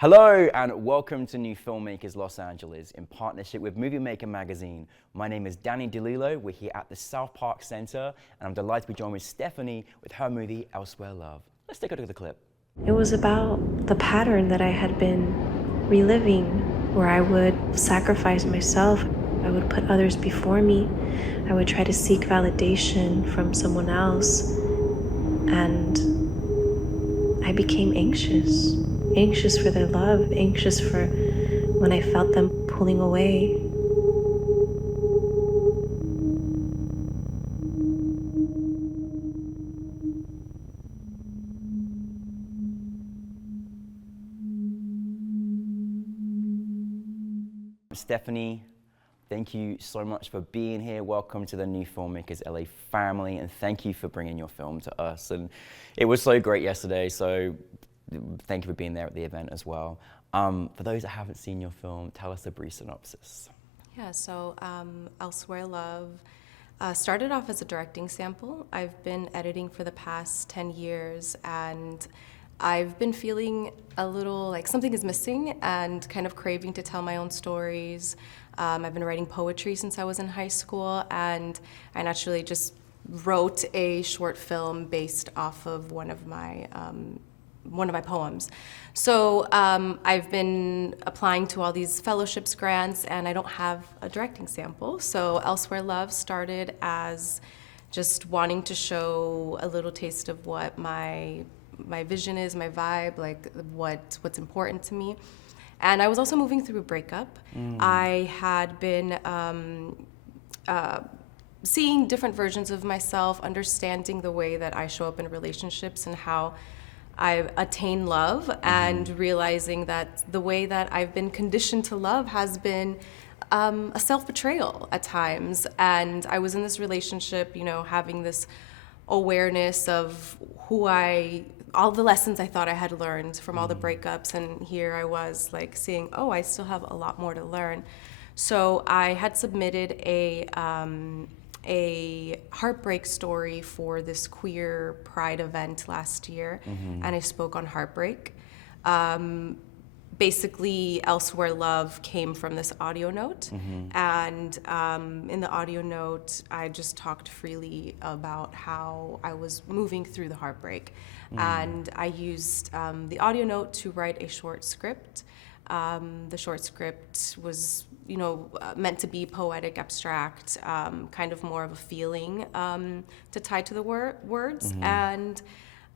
Hello and welcome to New Filmmakers Los Angeles in partnership with Movie Maker magazine. My name is Danny DeLillo. We're here at the South Park Center and I'm delighted to be joined with Stephanie with her movie Elsewhere Love. Let's take a look at the clip. It was about the pattern that I had been reliving, where I would sacrifice myself. I would put others before me. I would try to seek validation from someone else. And I became anxious for their love, anxious for when I felt them pulling away. Stephanie, thank you so much for being here. Welcome to the New Filmmakers LA family, and thank you for bringing your film to us. And it was so great yesterday, so thank you for being there at the event as well. For those that haven't seen your film, tell us a brief synopsis. Yeah, so Elsewhere Love started off as a directing sample. I've been editing for the past 10 years, and I've been feeling a little like something is missing and kind of craving to tell my own stories. I've been writing poetry since I was in high school, and I naturally just wrote a short film based off of one of my poems. So I've been applying to all these fellowships grants, and I don't have a directing sample. So Elsewhere Love started as just wanting to show a little taste of what my vision is, my vibe, like what's important to me. And I was also moving through a breakup. I had been seeing different versions of myself, understanding the way that I show up in relationships and how I attain love, and realizing that the way that I've been conditioned to love has been a self-betrayal at times. And I was in this relationship, having this awareness of all the lessons I thought I had learned from all the breakups, and here I was like seeing, oh, I still have a lot more to learn. So I had submitted a heartbreak story for this queer pride event last year, and I spoke on heartbreak. Basically, Elsewhere Love came from this audio note, and in the audio note, I just talked freely about how I was moving through the heartbreak, and I used the audio note to write a short script. The short script was meant to be poetic, abstract, kind of more of a feeling to tie to the words. And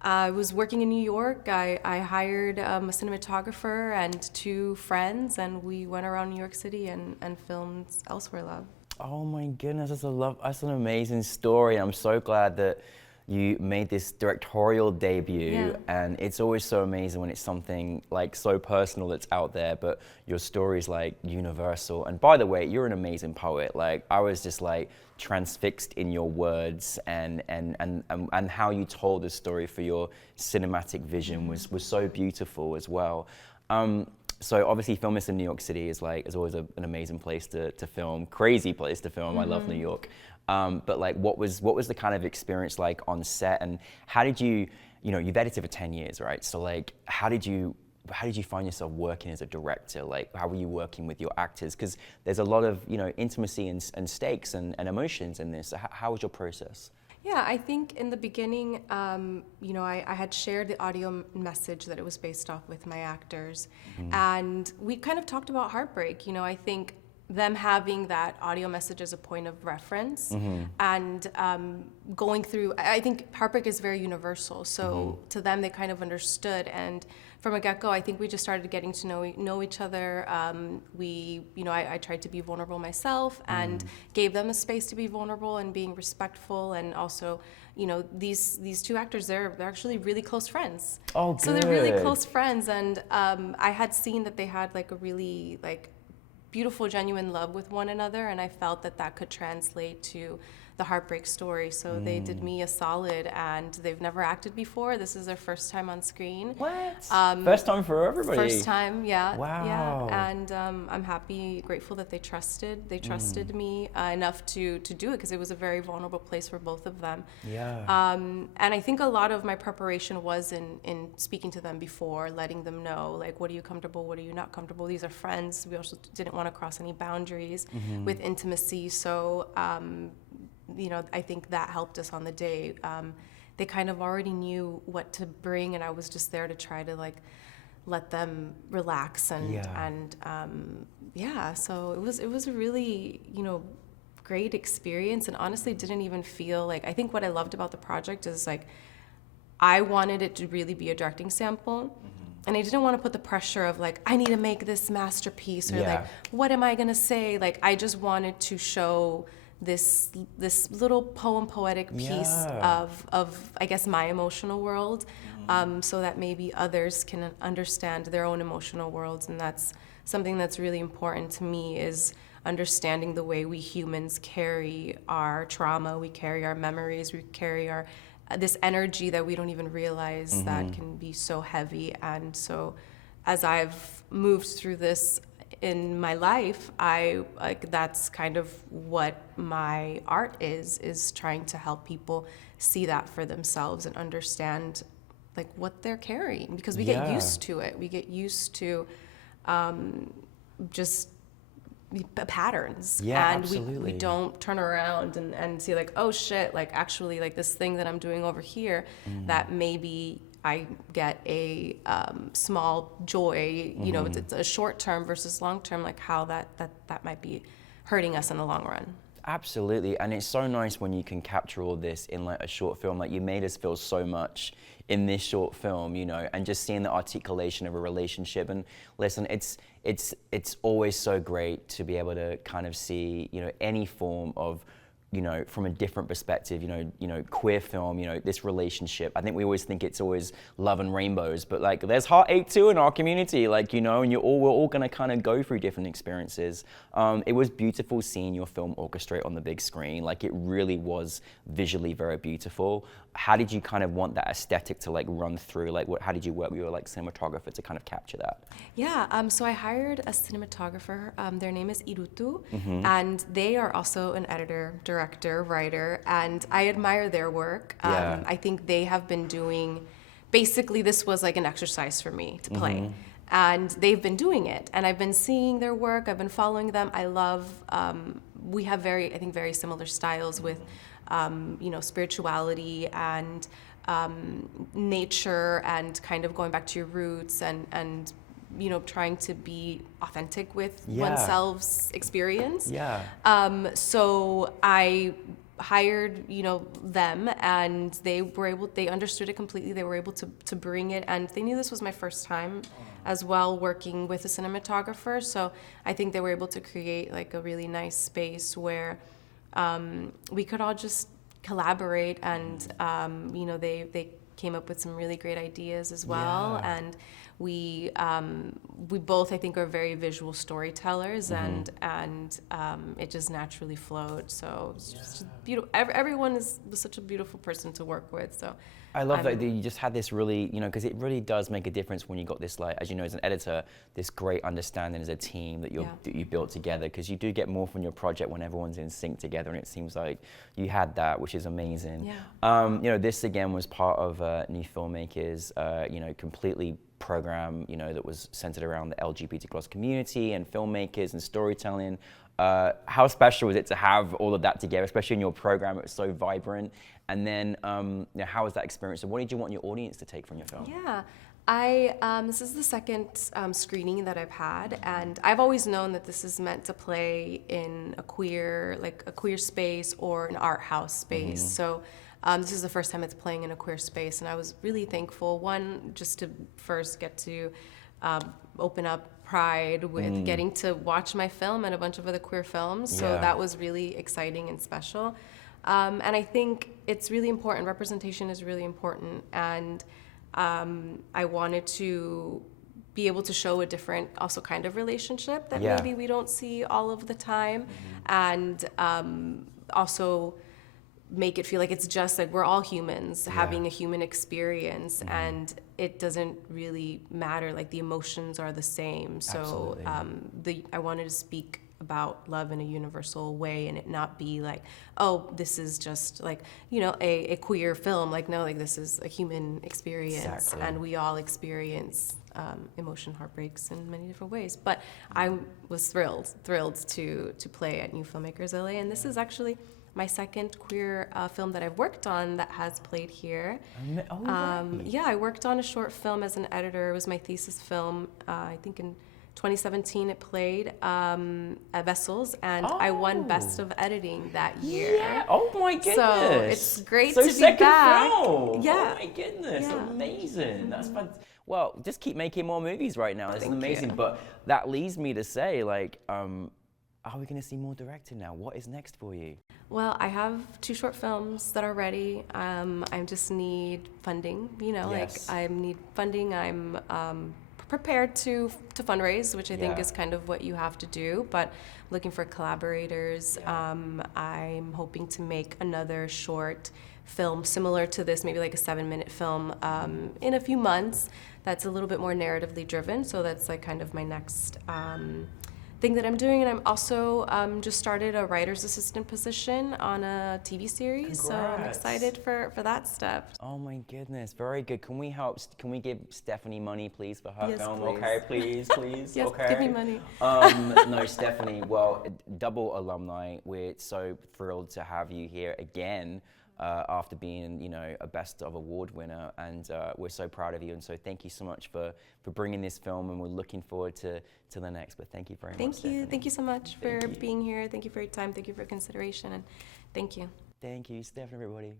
I was working in New York. I hired a cinematographer and two friends, and we went around New York City and filmed Elsewhere Love. Oh my goodness, that's an amazing story. I'm so glad that you made this directorial debut, and it's always so amazing when it's something like so personal that's out there, but your story's like universal. And by the way, you're an amazing poet. Like, I was just like transfixed in your words, and how you told the story for your cinematic vision was so beautiful as well. So obviously filming this in New York City is always an amazing place to film, crazy place to film. I love New York. But like, what was the kind of experience like on set, and how did you've edited for 10 years, right? So like, how did you find yourself working as a director? Like, how were you working with your actors? Because there's a lot of, intimacy and stakes and emotions in this. So how was your process? Yeah, I think in the beginning, I had shared the audio message that it was based off with my actors, and we kind of talked about heartbreak. I think them having that audio message as a point of reference, and going through, I think heartbreak is very universal, so to them they kind of understood, and from a get-go I think we just started getting to know each other. I tried to be vulnerable myself, and gave them a space to be vulnerable and being respectful, and also these two actors, they're actually really close friends. Oh, good. So they're really close friends, and I had seen that they had like a really beautiful, genuine love with one another, and I felt that could translate to the heartbreak story. So they did me a solid, and they've never acted before. This is their first time on screen. What? First time for everybody. First time, yeah. Wow. Yeah, and I'm happy, grateful that they trusted me enough to do it, because it was a very vulnerable place for both of them. Yeah. And I think a lot of my preparation was in speaking to them before, letting them know, like, what are you comfortable, what are you not comfortable? These are friends. We also didn't want to cross any boundaries with intimacy. So, you know, I think that helped us on the day. They kind of already knew what to bring, and I was just there to try to, like, let them relax and so it was a really, you know, great experience, and honestly didn't even feel like, I think what I loved about the project is, like, I wanted it to really be a directing sample, and I didn't want to put the pressure of, like, I need to make this masterpiece, or like, what am I gonna say? Like, I just wanted to show this little poetic piece of I guess my emotional world, so that maybe others can understand their own emotional worlds. And that's something that's really important to me, is understanding the way we humans carry our trauma, we carry our memories, we carry our this energy that we don't even realize that can be so heavy. And so as I've moved through this in my life, that's kind of what my art is trying to help people see that for themselves and understand, like, what they're carrying, because we get used to it. We get used to just patterns, and absolutely. we don't turn around and see, like, oh shit, like, actually, like, this thing that I'm doing over here, that maybe I get a small joy, you know, it's a short term versus long term, like how that might be hurting us in the long run. Absolutely, and it's so nice when you can capture all this in, like, a short film. Like, you made us feel so much in this short film, you know, and just seeing the articulation of a relationship. And listen, it's always so great to be able to kind of see, you know, any form of, you know, from a different perspective, you know, queer film, you know, this relationship. I think we always think it's always love and rainbows, but, like, there's heartache too in our community, like, you know, and we're all gonna kind of go through different experiences. It was beautiful seeing your film orchestrate on the big screen. Like, it really was visually very beautiful. How did you kind of want that aesthetic to, like, run through? Like, how did you work with your, like, cinematographer to kind of capture that? Yeah, so I hired a cinematographer. Their name is Irutu, and they are also an editor, director, writer, and I admire their work. I think they have been doing, basically this was like an exercise for me to play. And they've been doing it, and I've been seeing their work, I've been following them. I love, we have very similar styles with, you know, spirituality and nature, and kind of going back to your roots, and you know, trying to be authentic with oneself's experience. So I hired, you know, them, and they understood it completely. They were able to bring it, and they knew this was my first time as well working with a cinematographer. So I think they were able to create, like, a really nice space where we could all just collaborate, and you know, they came up with some really great ideas as well. And we both, I think, are very visual storytellers, and it just naturally flowed. So it's just beautiful. Everyone was such a beautiful person to work with. So I love that you just had this really, you know, because it really does make a difference when you got this, like, as you know, as an editor, this great understanding as a team that that you built together, because you do get more from your project when everyone's in sync together, and it seems like you had that, which is amazing. You know, this again was part of New Filmmakers, you know, completely program, you know, that was centered around the LGBT+ community and filmmakers and storytelling. How special was it to have all of that together, especially in your program? It was so vibrant. And then, you know, how was that experience? And what did you want your audience to take from your film? This is the second screening that I've had, and I've always known that this is meant to play in a queer space or an art house space. So this is the first time it's playing in a queer space, and I was really thankful, one, just to first get to open up Pride with getting to watch my film and a bunch of other queer films. So that was really exciting and special. And I think it's really important. Representation is really important. And I wanted to be able to show a different, also kind of relationship that maybe we don't see all of the time. And also make it feel like it's just like we're all humans having a human experience, and it doesn't really matter, like the emotions are the same. So I wanted to speak about love in a universal way, and it not be like, oh, this is just like, you know, a queer film. Like, no, like this is a human experience, and we all experience emotion, heartbreaks in many different ways. But I was thrilled to play at NewFilmmakers LA, and this is actually my second queer film that I've worked on that has played here. Yeah, I worked on a short film as an editor. It was my thesis film. I think in 2017 it played at Vessels, and I won Best of Editing that year. Yeah. Oh my goodness. So it's great so to be second back. Film. Yeah. Oh my goodness. Yeah. Amazing. That's fun. Well, just keep making more movies right now. This is Thank amazing. you. But that leads me to say, like, are we going to see more directing now? What is next for you? Well, I have 2 short films that are ready. I just need funding, you know, Yes. like I need funding. I'm prepared to fundraise, which I think is kind of what you have to do, but looking for collaborators. I'm hoping to make another short film similar to this, maybe like a 7-minute film in a few months that's a little bit more narratively driven. So that's like kind of my next thing that I'm doing. And I'm also just started a writer's assistant position on a TV series. Congrats. So I'm excited for that step. Oh my goodness, very good. Can we give Stephanie money, please, for her Yes, film? please. Okay, please. Yes, okay. give me money. No, Stephanie, well, double alumni. We're so thrilled to have you here again after being, you know, a Best of Award winner, and we're so proud of you. And so thank you so much for bringing this film, and we're looking forward to the next. But thank you very much, Stephanie. Thank you so much for being here. Thank you for your time. Thank you for consideration, and thank you. Thank you, Stephanie, everybody.